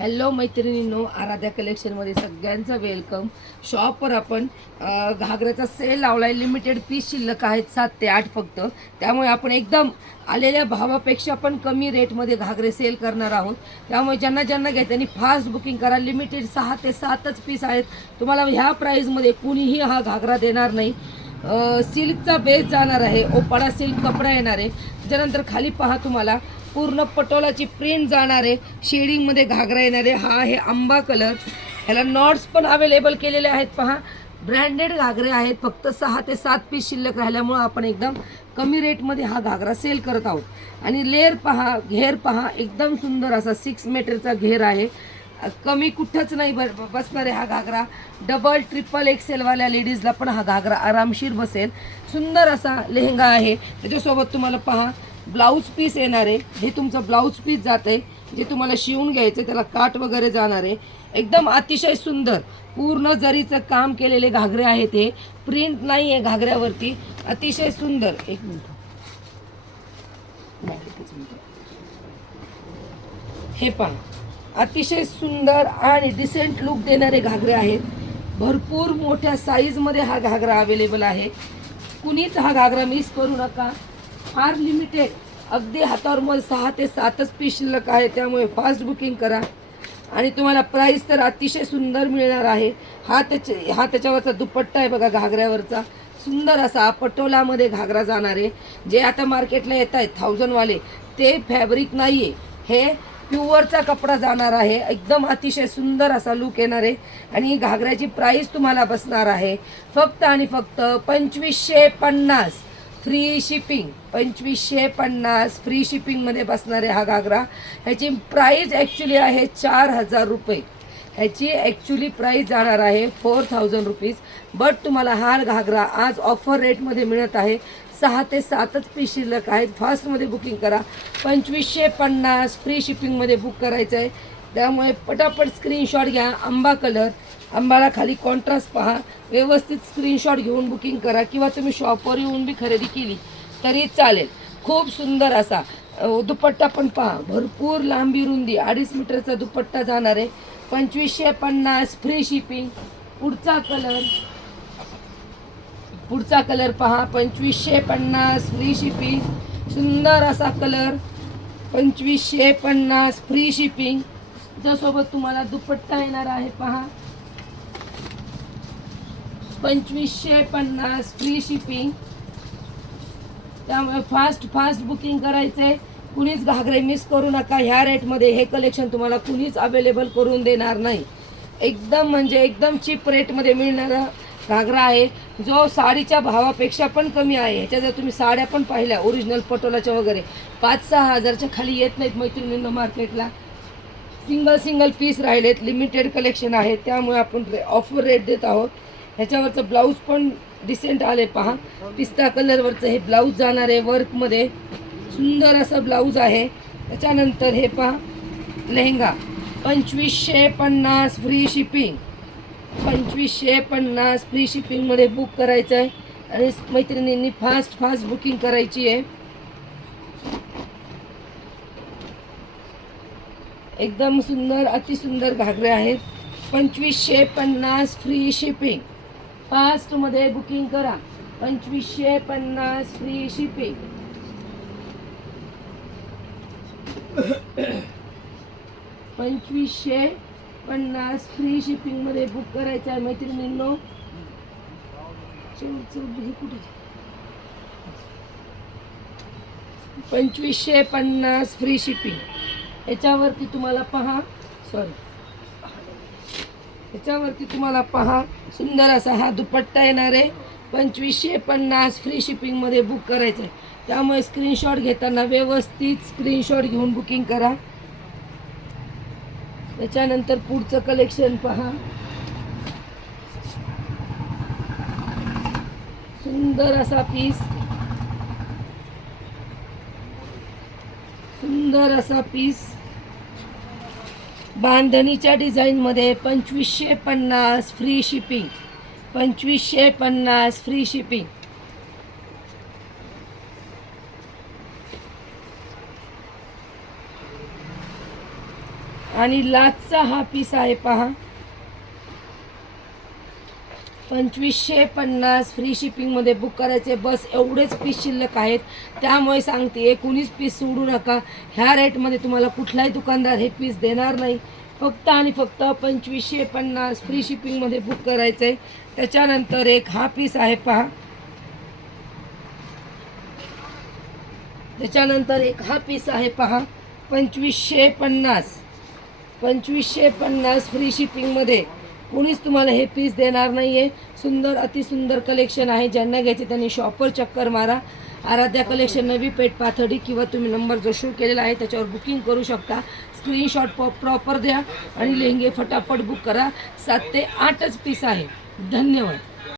Hello मैत्रिणींनो, आराध्या कलेक्शनमध्ये सगळ्यांचं welcome. शॉपवर आपण घागऱ्याचा सेल लावला आहे. लिमिटेड पीस शिल्लक आहेत, 7 ते 8 फक्त. त्यामुळे आपण एकदम आलेल्या भावापेक्षा पण कमी रेटमध्ये घागरे सेल करणार आहोत. त्यामुळे ज्यांना ज्यांना घ्यायचं त्यांनी फास्ट बुकिंग करा. लिमिटेड 6 ते 7च पीस आहेत. तुम्हाला ह्या प्राईजमध्ये कुणीही हा घागरा देणार नाही. सिल्कचा बेस जाणार आहे, ओपाडा सिल्क कपडा येणार आहे. त्याच्यानंतर खाली पहा, तुम्हाला पूर्ण पटोलाची प्रिंट जाणार आहे. शेडिंगमध्ये घागरा येणार आहे. हा आहे आंबा कलर. ह्याला नॉट्स पण अवेलेबल केलेले आहेत. पहा, ब्रँडेड घागरे आहेत. फक्त 6 ते 7 पीस शिल्लक राहिल्यामुळं आपण एकदम कमी रेटमध्ये हा घागरा सेल करत आहोत. आणि लेअर पहा, घेर पहा, एकदम सुंदर असा 6 मीटरचा घेर आहे. कमी कुठंच नाही बसणार आहे हा घागरा. डबल ट्रिपल एक्सेलवाल्या लेडीजला पण हा घागरा आरामशीर बसेल. सुंदर असा लेहंगा आहे. त्याच्यासोबत तुम्हाला पहा ब्लाऊज पीस येणार आहे. हे तुमचं ब्लाऊज पीस जात आहे, जे तुम्हाला शिवून घ्यायचं, त्याला काट वगैरे जाणार आहे. एकदम अतिशय सुंदर पूर्ण जरीचं काम केलेले घागरे आहेत. हे प्रिंट नाही आहे घागऱ्यावरती. अतिशय सुंदर. एक मिनिट, हे पहा, अतिशय सुंदर आणि डिसेंट लुक देणारे घागरे आहेत. भरपूर मोठ्या साईजमध्ये हा घागरा अवेलेबल आहे. कुणीच हा घागरा मिस करू नका. फार लिमिटेड, अगदी हातावर मग 6 ते 7च पीस शिल्लक आहे. त्यामुळे फास्ट बुकिंग करा. आणि तुम्हाला प्राईस तर अतिशय सुंदर मिळणार आहे. हा त्याच्यावरचा दुपट्टा आहे बघा, घागऱ्यावरचा सुंदर असा पटोलामध्ये घागरा जाणार आहे. जे आता मार्केटला येत आहेत 1000वाले, ते फॅब्रिक नाही आहे, हे प्युअरचा कपडा जाणार आहे. एकदम अतिशय सुंदर असा लुक येणार आहे. आणि घागऱ्याची प्राईस तुम्हाला बसणार आहे फक्त आणि फक्त 2550 फ्री शिपिंग. 2550 फ्री शिपिंगमध्ये बसणारे हा घागरा. ह्याची प्राईज ॲक्च्युली आहे 4000 रुपये. ह्याची ॲक्च्युली प्राईज जाणार आहे 4000 रुपीज. बट तुम्हाला हा घागरा आज ऑफर रेटमध्ये मिळत आहे. 6 ते 7च पीस शिल्लक आहेत. फास्टमध्ये बुकिंग करा. 2550 फ्री शिपिंगमध्ये बुक करायचं आहे. त्यामुळे पटापट स्क्रीनशॉट घ्या. आंबा कलर, आंबाला खाली कॉन्ट्रास्ट पहा. व्यवस्थित स्क्रीनशॉट घेऊन बुकिंग करा, किंवा तुम्ही शॉपवर येऊन बी खरेदी केली तरी चालेल. खूप सुंदर असा दुपट्टा पण पहा. भरपूर लांबी रुंदी 2.5 मीटरचा दुपट्टा जाणार आहे. 2550 फ्री शिपिंग. पुढचा कलर पहा. 2550 फ्री शिपिंग. सुंदर असा कलर. 2550 free shipping. त्यासोबत तुम्हाला दुपट्टा येणार आहे पहा. 2550 फ्री शिपिंग. त्यामुळे फास्ट बुकिंग करायचं आहे. कुणीच घागरे मिस करू नका. ह्या रेटमध्ये हे कलेक्शन तुम्हाला कुणीच अवेलेबल करून देणार नाही. एकदम म्हणजे एकदम चीप रेटमध्ये मिळणारा घागरा आहे, जो साडीच्या भावापेक्षा पण कमी आहे. ह्याच्या जर तुम्ही साड्या पण पाहिल्या ओरिजिनल पटोलाच्या वगैरे 5-6 हजारच्या खाली येत नाहीत मैत्रिणींना मार्केटला. सिंगल पीस राहिलेत. लिमिटेड कलेक्शन आहे, त्यामुळे आपण ऑफर रेट देत आहोत. ह्याच्यावरचं ब्लाऊज पण डिसेंट आले पहा. पिस्ता कलरवरचं हे ब्लाऊज जाणार आहे वर्कमध्ये. सुंदर असं ब्लाऊज आहे. त्याच्यानंतर हे पहा लेहंगा. 2550 free shipping. 2550 फ्री शिपिंगमध्ये बुक करायचं आहे. आणि मैत्रिणींनी फास्ट बुकिंग करायची आहे. एकदम सुंदर, अतिसुंदर घागरे आहेत. 2550 फ्री शिपिंग. फास्टमध्ये बुकिंग करा. 2550 फ्री शिपिंग. 2550 फ्री शिपिंगमध्ये बुक करायचं आहे मैत्रिणींनो. 2550 फ्री शिपिंग. याच्यावरती तुम्हाला पहा सुंदर असा हा दुपट्टा येणार आहे. 2550 फ्री शिपिंगमध्ये बुक करायचं आहे. त्यामुळे स्क्रीनशॉट घेताना व्यवस्थित स्क्रीनशॉट घेऊन बुकिंग करा. त्याच्यानंतर पुढचं कलेक्शन पहा. सुंदर असा पीस बांधणीच्या डिझाईनमध्ये. 2550 फ्री शिपिंग. 2550 free shipping. आणि लाचचा हा पीस आहे पहा, 2550 फ्री शिपिंगमध्ये बुक करायचे. बस एवढेच पीस शिल्लक आहेत, त्यामुळे सांगते कुणीच पीस सोडू नका. ह्या रेटमध्ये तुम्हाला कुठलाही दुकानदार हे पीस देणार नाही. फक्त आणि फक्त 2550 फ्री शिपिंगमध्ये बुक करायचं आहे. त्याच्यानंतर एक हा पीस आहे पहा, त्याच्यानंतर एक हा पीस आहे पहा, 2550 फ्री शिपिंगमध्ये कोणीच तुम्हाला हे पीस देणार नाही आहे. सुंदर अतिसुंदर कलेक्शन आहे. ज्यांना घ्यायचे त्यांनी शॉपवर चक्कर मारा. आराध्या कलेक्शन नवी पेठ पाथर्डी, किंवा तुम्ही नंबर जो शो केलेला आहे त्याच्यावर बुकिंग करू शकता. स्क्रीनशॉट प्रॉपर द्या आणि लेहंगे फटाफट बुक करा. 7 ते 8च पीस आहे. धन्यवाद.